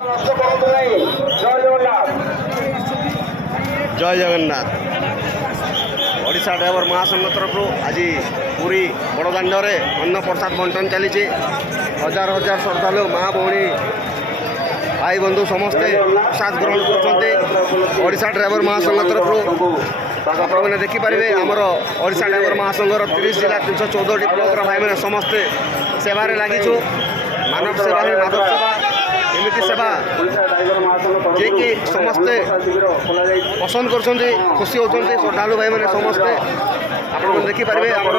जय जगन्नाथ। ओडिशा ड्राइवर महासंघ तरफ आज पूरी बड़दाण्ड में अन्न प्रसाद बंटन चली। हजार हजार श्रद्धालु माँ भौणी भाई बंधु समस्ते प्रसाद ग्रहण कर। ओडिशा ड्राइवर महासंघ तरफ आपने देखिपारे आमर ओडिशा ड्राइवर महासंघर 30 जिला 314 ब्लॉक भाई मैंने समस्ते सेवार लगिचु। मानव सेवा ही माधव सेवा एमती सेवा जे कि समस्ते पसंद कर खुशी होती। श्रद्धालु भाई मैंने समस्ते आप देखिपारे आमर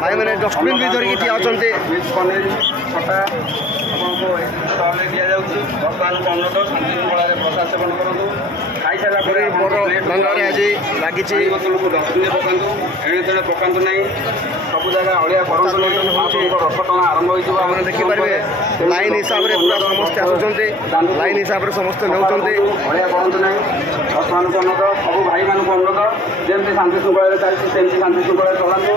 भाई मैंने डस्टबिन भी धरिकी ठिया होती। बड़दाण्ड आज लगी पकातु ना सब जगह अड़िया आपने देखिपारे लाइन हिसाब से पूरा समस्ते आसुँच। लाइन हिसाब से समस्ते नौ अड़िया करतु ना बर्तमान को अनुरोध सब भाई मान अनुरोध जमी शांति श्रृंखला चलती सेमती शांति श्रृंखला चलातु।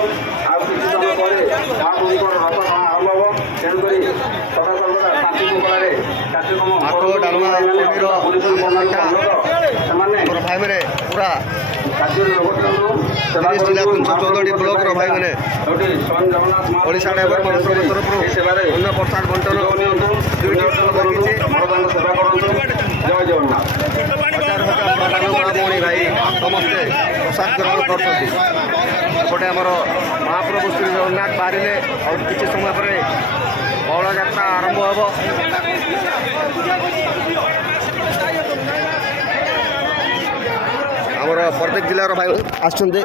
आउ कि समय पर रथ आरंभ हम तेणुक सदा सर्वदा शांति श्रृंखला कार्यक्रम भाई मैंने पूरा 30 जिला 314 ब्लॉक भाई मैंने ओडिशा ड्राइवर महासंघ तरफ अन्न प्रसाद बंटन सेवा कर। जय जगन्नाथ। हजार हजार श्रद्धालु माँ भौणी भाई समस्ते प्रसाद ग्रहण करपटे आमर महाप्रभु श्री जगन्नाथ बाहर और किसी समय पर बड़ यात्रा आरंभ हम। आमर प्रत्येक जिलार भाई आसुँच।